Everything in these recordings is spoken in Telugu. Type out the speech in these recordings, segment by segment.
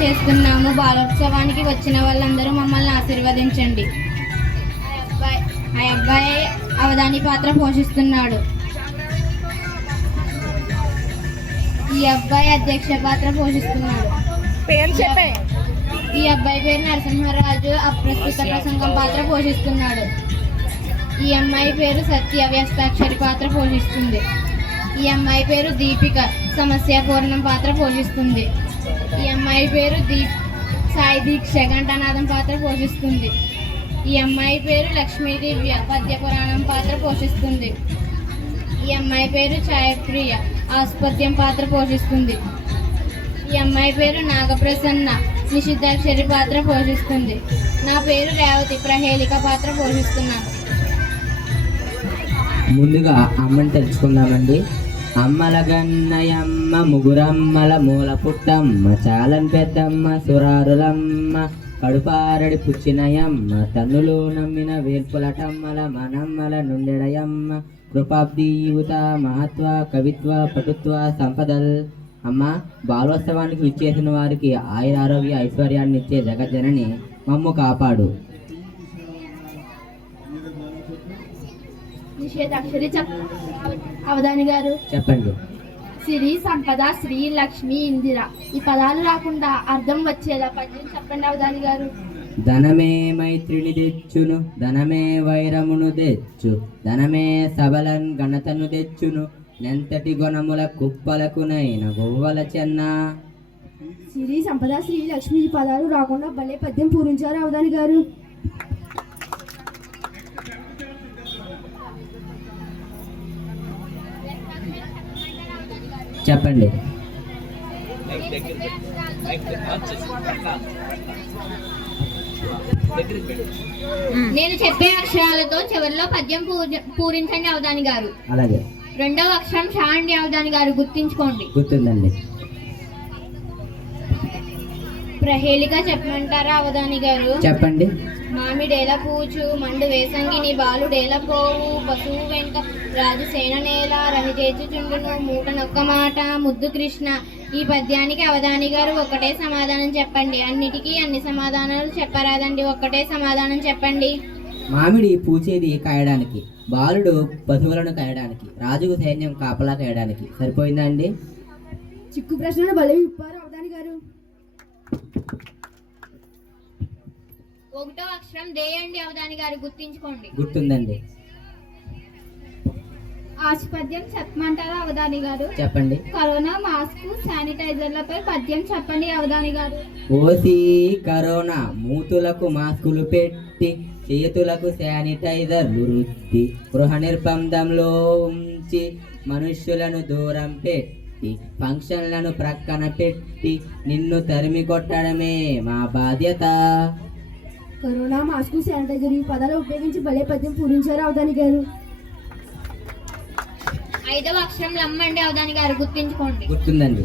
చేస్తున్నాము. బాలోత్సవానికి వచ్చిన వాళ్ళందరూ మమ్మల్ని ఆశీర్వదించండి. ఆ అబ్బాయి అవధాని పాత్ర పోషిస్తున్నాడు. ఈ అబ్బాయి అధ్యక్ష పాత్ర పోషిస్తున్నాడు. ఈ అబ్బాయి పేరు నరసింహరాజు అప్రస్తుత ప్రసంగం పాత్ర పోషిస్తున్నాడు. ఈ అమ్మాయి పేరు సత్య వ్యస్తాక్షరి పాత్ర పోషిస్తుంది. ఈ అమ్మాయి పేరు దీపిక సమస్యాపూర్ణం పాత్ర పోషిస్తుంది. ఈ అమ్మాయి పేరు సాయి దీక్ష ఘంటానాదం పాత్ర పోషిస్తుంది. ఈ అమ్మాయి పేరు లక్ష్మీ దివ్య పద్య పురాణం పాత్ర పోషిస్తుంది. ఈ అమ్మాయి పేరు ఛాయప్రియ ఆస్పత్యం పాత్ర పోషిస్తుంది. ఈ అమ్మాయి పేరు నాగప్రసన్న నిషిద్ధాక్షరి పాత్ర పోషిస్తుంది. నా పేరు రేవతి ప్రహేళిక పాత్ర పోషిస్తున్నాను. ముందుగా అమ్మని తెలుసుకుందామండి. అమ్మల గన్నయమ్మ ముగురమ్మల మూల పుట్టమ్మ చాలం పెద్దమ్మ సురారులమ్మ కడుపారడి పుచ్చినయమ్మ తన్నులు నమ్మిన వేల్పులటమ్మల మనమ్మల నుండెడయమ్మ కృపాబ్ది యువత మహత్వ కవిత్వ పటుత్వ సంపదల్. అమ్మ, బాలోత్సవానికి విచ్చేసిన వారికి ఆయుర ఆరోగ్య ఐశ్వర్యాన్ని ఇచ్చే జగజ్జనని మమ్ము కాపాడు. నిషేధాక్షరి అవధాని గారు చెప్పండి. సిరి సంపద శ్రీ లక్ష్మి ఇందిర ఈ పదాలు రాకుండా అర్థం వచ్చేలా పద్యం చెప్పండి అవధాని గారు. ధనమే మైత్రిని తెచ్చును ధనమే వైరమును తెచ్చు ధనమే సబలన్ ఘనతను తెచ్చును నెంతటి గుణముల కుప్పలకునైన గొవ్వల చెన్న. సిరి సంపద శ్రీ లక్ష్మి ఈ పదాలు రాకుండా భలే పద్యం పూరించారు అవధాని గారు. చెప్పండి. నేను చెప్పే అక్షరాలతో చివరిలో పద్యం పూరించండి అవధాని గారు. అలాగే. రెండవ అక్షరం షా అండి అవధాని గారు, గుర్తించుకోండి. గుర్తుందండి. ప్రహేళిక చెప్పమంటారా అవధాని గారు? చెప్పండి. మామిడేల పూచు మండు వేసంగిని బాలుడేల పోవు పశువు వెంట రాజు సేన నేల రహిచేచు చుండును మూట నొక్క మాట ముద్దు కృష్ణ. ఈ పద్యానికి అవధాని గారు ఒక్కటే సమాధానం చెప్పండి. అన్నిటికీ అన్ని సమాధానాలు చెప్పరాదండి, ఒక్కటే సమాధానం చెప్పండి. మామిడి పూచేది కాయడానికి, బాలుడు పశువులను కాయడానికి, రాజుకు సైన్యం కాపలా కాయడానికి. సరిపోయిందా అండి? చిక్కు ప్రశ్నలు భలే విప్పారు అవధాని గారు. ఒకటో అక్షరం దే అండి అవధాని గారు, గుర్తించుకోండి. గుర్తుందండి. ఆశపద్యం చెప్పమంటారా అవధాని గారు? చెప్పండి. కరోనా మాస్క్ శానిటైజర్లపై పద్యం చెప్పండి అవధాని గారు. ఓసి కరోనా మూతులకు మాస్కులు పెట్టి చేతులకు శానిటైజర్లు రుద్ది గృహ నిర్బంధంలో ఉంచి మనుష్యులను దూరం పెట్టి ఫంక్షన్లను ప్రక్కన పెట్టి నిన్ను తరిమి కొట్టడమే మా బాధ్యత. కరోనా మాస్క్ శానిటైజర్ ఈ పదాలు ఉపయోగించి భలే పద్యం పూరించారు అవధాని గారు. ఐదవ అక్షరం లమ్మండి అవధాని గారు, గుర్తించుకోండి. గుర్తుందండి.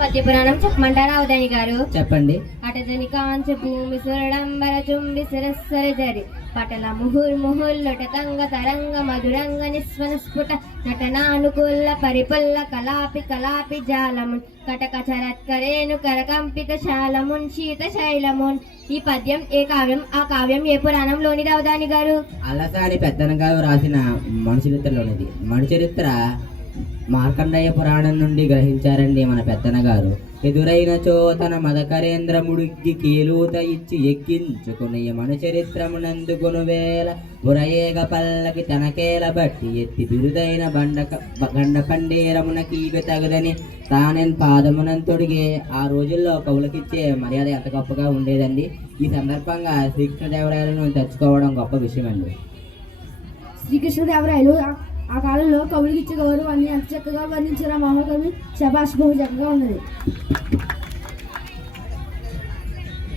పద్య పురాణం చెప్పమంటారా అవధాని గారు? చెప్పండి. అటజని కాంచ భూమి సురడంబర చుంబి శిరస్సర జరి పటల ముహుర్ముహుల్లొట తంగ తరంగ మధురంగ నిస్వన స్ఫుట నటనానుకూల పరిపుల్ల కలాపి కలాపి జాలమున్ కటక చరత్కరేణు కరకంపిత శాలమున్ శీత శైలమున్. ఈ పద్యం ఏ కావ్యం, ఆ కావ్యం ఏ పురాణంలోనిది అవధాని గారు? అలసాని పెద్దన గారు రాసిన మనుచరిత్రలోనిది. మనుచరిత్ర మార్కండేయ పురాణం నుండి గ్రహించారండి మన పెద్దన గారు. ఎదురైన చోతన మదకరేంద్రముడికి కీలూత ఇచ్చి ఎక్కించుకుని మనుచరిత్రమునందుకును వేల పురయేగ పల్లకి తనకేల బట్టి ఎత్తి బిరుదైన గండ పండేరమున కీకి తగదని తానెన్ పాదమునంతొడిగే. ఆ రోజుల్లో కవులకిచ్చే మర్యాద ఎంత గొప్పగా ఉండేదండి. ఈ సందర్భంగా శ్రీకృష్ణదేవరాయలను తెచ్చుకోవడం గొప్ప విషయం అండి. శ్రీకృష్ణదేవరాయలు ఆ కాలంలో కవులకి ఇచ్చే గౌరవాన్ని ఎంత చక్కగా వర్ణించారు ఆ మహాకవి. శభాష్, బహు చక్కగా ఉన్నది.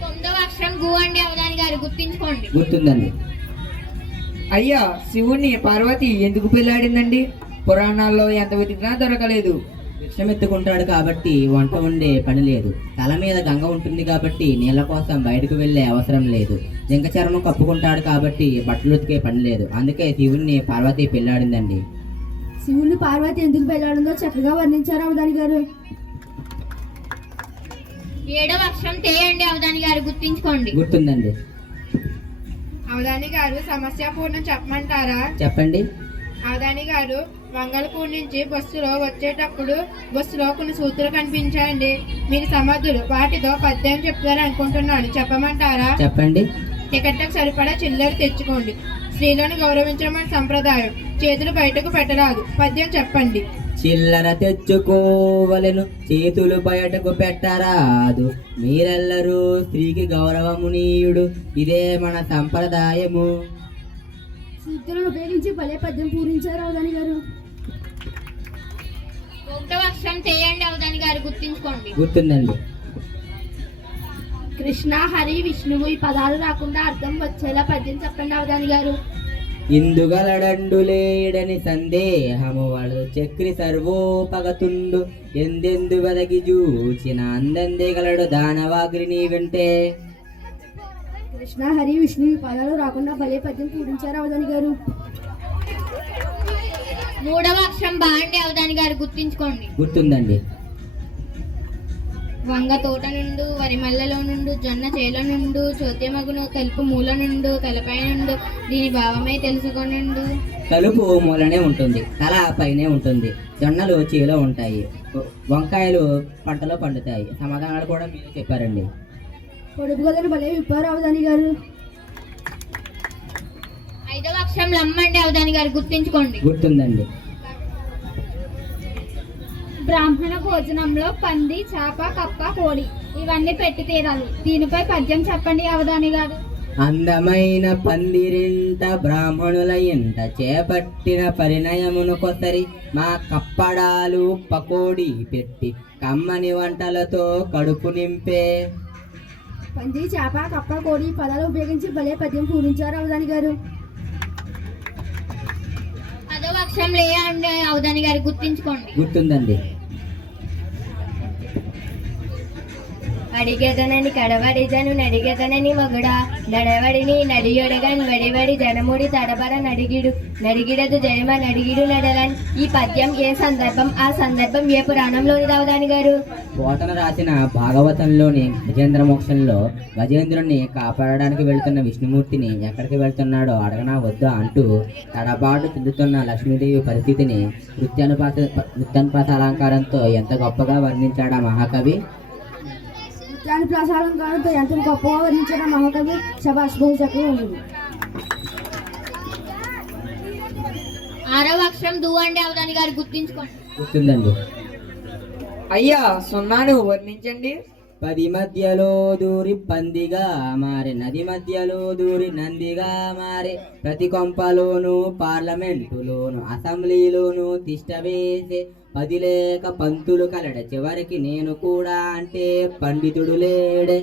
తొమ్మిదవ అక్షరం గు అండి అవధాని గారు, గుర్తించుకోండి. గుర్తుందండి. అయ్యా, శివుణ్ణి పార్వతి ఎందుకు పెళ్ళాడిందండి? పురాణాల్లో ఎంత వెతికినా దొరకలేదు. భిక్షమెత్తుకుంటాడు కాబట్టి వంట వండే పని లేదు. తల మీద గంగ ఉంటుంది కాబట్టి నీళ్ళ కోసం బయటకు వెళ్ళే అవసరం లేదు. జింక చర్మం కప్పుకుంటాడు కాబట్టి బట్టలు ఉతికే పని లేదు. అందుకే శివుణ్ణి పార్వతి పెళ్ళాడిందండి. శివుని పార్వతి ఎందుకు పెళ్ళాడిందో చక్కగా వర్ణించారు అవధాని గారు. 7వ అక్షరం తేయండి అవధాని గారు, గుర్తించుకోండి. గుర్తుందండి. అవధాని గారు సమస్య పూర్ణం చెప్పమంటారా? చెప్పండి. అవధాని గారు, మంగళపూర్ నుంచి బస్సులో వచ్చేటప్పుడు బస్సులో కొన్ని సూత్రాలు కనిపించాయండి. మీరు సమర్థులు, వాటితో పద్యం చెప్తారు అనుకుంటున్నాను, చెప్పమంటారా? చెప్పండి. టికెట్లకు సరిపడా చిల్లర తెచ్చుకోండి. స్త్రీలను గౌరవించడం మన సంప్రదాయం. చేతులు బయటకు పెట్టరాదు. పద్యం చెప్పండి. చిల్లర తెచ్చుకోవలెను, చేతులు బయటకు పెట్టరాదు. మీరెల్లరూ స్త్రీకి గౌరవమునీయుడు, ఇదే మన సంప్రదాయము. సూత్రాలను ఉపయోగించి భలే పద్యం పూరించారు అవధాని గారు. 1వ అక్షరం తేయండి అవధాని గారు, గుర్తించుకోండి. గుర్తుందండి. కృష్ణ, హరి, విష్ణువు ఈ పదాలు రాకుండా అర్థం వచ్చేలా పద్యం చెప్పండి అవధాని గారు. ఇందుగలడండులేడని సందేహము వలదు, చక్రి సర్వోపగతుండు, ఎందెందు బదగి చూచిన అందందేగలడు దానవాగ్రిని వింటే. కృష్ణ, హరి, విష్ణు ఈ పదాలు రాకుండా భలే పద్యం పూరించారు అవధాని గారు. 3వ అక్షరం బాండి అవధాని గారు, గుర్తించుకోండి. గుర్తుందండి. వంగ తోట నుండు, వరి మల్లెలో నుండు, జొన్న చేల నుండు, చోద్యమగును తలుపు మూల నుండు, తలపై నుండు, దీని భావమై తెలుసుకొనుండు. తలుపు మూలనే ఉంటుంది, తల పైనే ఉంటుంది. జొన్నలు చేలో ఉంటాయి, వంకాయలు పంటలో పండుతాయి. సమాధానాలు కూడా మీరు చెప్పారండి. పొడుపు గదను భలే విప్పారు అవధాని గారు. 5వ అక్షరం లమ్మండి అవధాని గారు, గుర్తించుకోండి. గుర్తుందండి. బ్రాహ్మణ భోజనంలో పంది, చేప, కప్ప, కోడి ఇవన్నీ పెట్టి తీరాలి. దీనిపై పద్యం చెప్పండి అవధాని గారు. అందమైన పందిరింట బ్రాహ్మణుల ఇంట చేపట్టిన పరిణయమును కొసరి, మా కప్పడాలు పకోడీ పెట్టి కమ్మని వంటలతో కడుపు నింపే. పంది, చేప, కప్ప, కోడి ఈ పదాలు ఉపయోగించి భలే పద్యం పూరించారు అవధాని గారు. 10వ అక్షరం లేయండి అవధాని గారు, గుర్తించుకోండి. గుర్తుందండి. అడిగెదనని కడవడిజను నడిగెదనని మగుడా, నడవడిని నడియొడగన్ వడివడి జనముడి తడబర నడిగిడు, నడిగిడదు జయమ నడిగిడు నడలన్. ఈ పద్యం ఏ సందర్భం, ఆ సందర్భం ఏ పురాణంలోని అవధాని గారు? పోతన రాసిన భాగవతంలోని గజేంద్ర మోక్షంలో గజేంద్రుణ్ణి కాపాడడానికి వెళ్తున్న విష్ణుమూర్తిని ఎక్కడికి వెళ్తున్నాడో అడగనా వద్దా అంటూ తడబాటు చెందుతున్న లక్ష్మీదేవి పరిస్థితిని నృత్యానుపాత అలంకారంతో ఎంత గొప్పగా వర్ణించాడా మహాకవి. ప్రసారంతో ఎంత గొప్పగా వర్ణించిన మహాకవి శభాష్ బహుశకు ఉన్నది. 6వ అక్షరం దు అండి అవధాని గారు, గుర్తించుకోండి. గుర్తుందండి. అయ్యా, సున్నాను వర్ణించండి. 10 మధ్యలో దూరి పందిగా మారి, నది మధ్యలో దూరి నందిగా మారి, ప్రతి కొంపలోను పార్లమెంటులోను అసెంబ్లీలోను తిష్ట వేసే 10 లేక పంతులు కలడ, చివరికి నేను కూడా అంటే పండితుడు లేడే.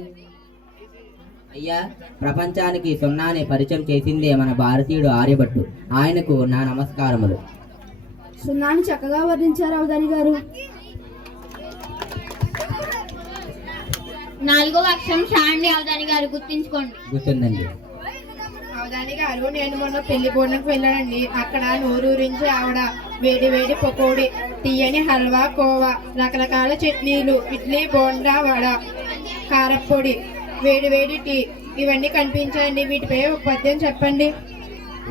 అయ్యా, ప్రపంచానికి సున్నాని పరిచయం చేసిందే మన భారతీయుడు ఆర్యభట్టు. ఆయనకు నా నమస్కారములు. సున్నాని చక్కగా వర్ణించారు అవధాని గారు. 4వ అక్షరం షా అండి అవధాని గారు, గుర్తించుకోండి. గుర్తుందండి. అవధాని గారు, నేను మొన్న పెళ్లి భోజనంకి వెళ్ళానండి. అక్కడ నోరూరించి ఆవిడ వేడి వేడి పకోడీ, తీయని హల్వా, కోవా, రకరకాల చట్నీలు, ఇడ్లీ, బోండా, వడ, కారప్పొడి, వేడి వేడి టీ ఇవన్నీ కనిపించాయండి. వీటిపై ఒక పద్యం చెప్పండి.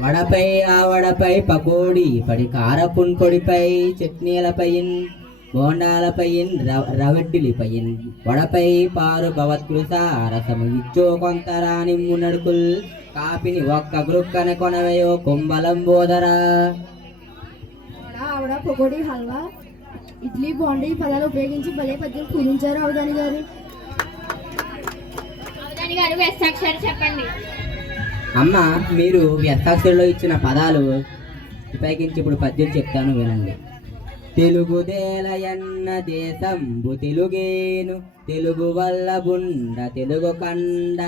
వడపై ఆ వడపై పకోడీ పడి, కారపున్ పొడిపై చట్నీలపై, బోండాలపై, రవడ్డిలిపై, వడపై పారు భవత్కృత రసము ఇచ్చో కొంత రానిమ్ము నడుకుల్, కాపిని ఒక్క గ్రుక్కన కొనవయో కుంభలంబోదరా. ఆవిడ పకోడీ, హల్వా, ఇడ్లీ, బోండా ఈ పదాలు ఉపయోగించి భలే పద్యం పూరించారు అవధాని గారు. అవధాని గారు వ్యస్తాక్షరం చెప్పండి. అమ్మ, మీరు వ్యస్తాక్షరంలో ఇచ్చిన పదాలు ఉపయోగించి ఇప్పుడు పద్యం చెప్తాను, వినండి. తెలుగుదేలయన్న దేశంబు తెలుగేను, తెలుగు వల్ల బుండ తెలుగు కండ,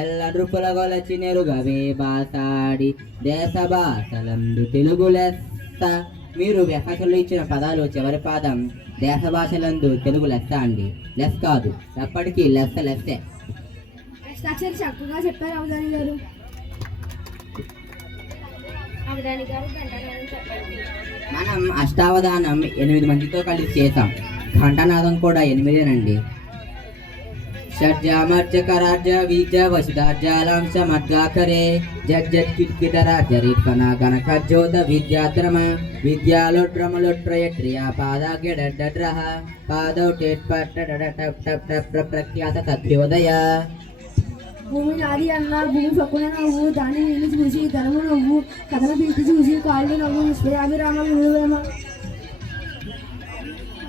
ఎల్ల నృపుల గొలచి నెరుగవే బాసాడి, దేశ భాషలందు తెలుగు లెస్స. మీరు వ్యవస్థలో ఇచ్చిన పదాలు చివరి పాదం దేశ భాషలందు తెలుగు లెస్స అండి. లెస్ కాదు, ఎప్పటికీ లెస్స లెస్సే. చక్కగా చెప్పారు అవధాని గారు. అవధాని గారు ఘంటానాదం చెప్పండి. మనం అష్టావధానం 8 మందితో కలిసి చేసాం. ఘంటనాదం కూడా 8నండి. షడ్జామర్జకరాజ్య విద్య వసుధార్జాలాంశ మర్గాకరే జడ్జట్ కిట్కిటరాజ్య రిట్కన గణకజ్యోత విద్యాద్రమ విద్యాలోడ్రమలోట్రయట్రియ పాదాగ్యడ్రహ పాదౌ టేట్ ప్రఖ్యాత తథ్యోదయ. భూమి నాది అన్న భూమి పక్కున నవ్వు దాన్ని నేను చూసి ధనము నవ్వు కథన పీటి చూసి కాళ్ళు నవ్వు విశ్వయాభిరామ వినువేమ.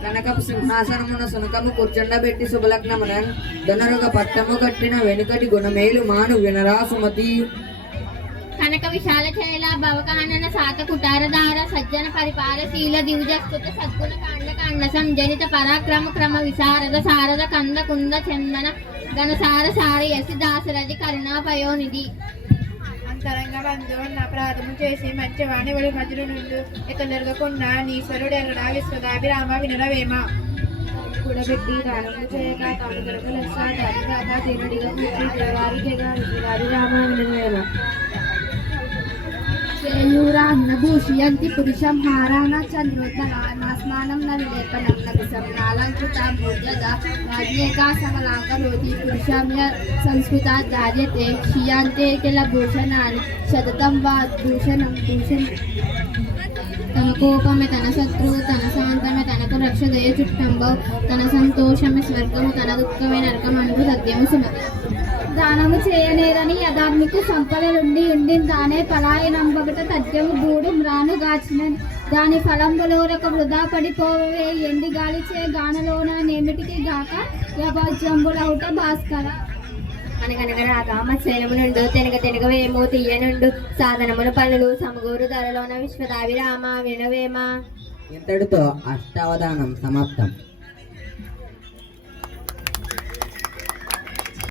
కనకపు సింహాసనమున సునకము కూర్చుండబెట్టి శుభలగ్నమునన్ దొనరుగ పట్టము కట్టిన వెనుకటి గుణమేలు మాను వినరా సుమతి. కనక విశాల చైల భవకానన సాత కుటారధార సజ్జన పరిపాలశీల దివ్యస్తుత సద్గుణ కాండ కాండ సంజనిత పరాక్రమ క్రమ విశారద శారద కంద కుంద చందన ఘనసార సారయసి దాసరథి కరుణాపయోనిధి. అంతరంగ బంధు నా ప్రార్థన చేసి మంచివాణి ఒడి మధ్యలో నుండు ఎక్కడెరగకుండా నీశ్వరుడు ఎరగడా విశ్వదాభిరామ వినరవేమ. కూడబెట్టి దానము చేయక తాను కొరకు లక్ష దాకా తినడిగా కూర్చి దేవారి జగరామ వినవేమ. కేయూరాన్న భూషయంతి పురుషం హారాన చంద్రోత్తరా నాస్మానం న విలేపనం న విషం నాలంకృత భోజద వాజ్యేకా సమలాంకరోతి పురుషామ్య సంస్కృత ధార్యతే క్షీయాంతే కిల భూషణాన్ని శతతం వా భూషణం భూషణ. తన కోపమే తన శత్రువు, తన శాంతమే తనకు రక్షదయ చుట్టంబవు, తన సంతోషమే స్వర్గము, తన దుఃఖమే నరకమంటూ సత్యము సుమతి. దానము చేయనేరని యథార్థికు సంపదలుండి ఉండి దానే పలాయనంబగట తథ్యము గూడు మ్రాను గాచిన దాని ఫలంబులోరక వృధా పడిపోవే ఎండి గాలిచే గానలోన నేమిటికి గాక యపజంబులౌట భాస్కర. అనగనగరాగా మత్స్యము నుండు తెనగవేమో తీయనుండు సాధనముల పనులు సమగూరు ధరలోన విశ్వదాభిరామ వినవేమ. ఇంతటితో అష్టావధానం సమాప్తం.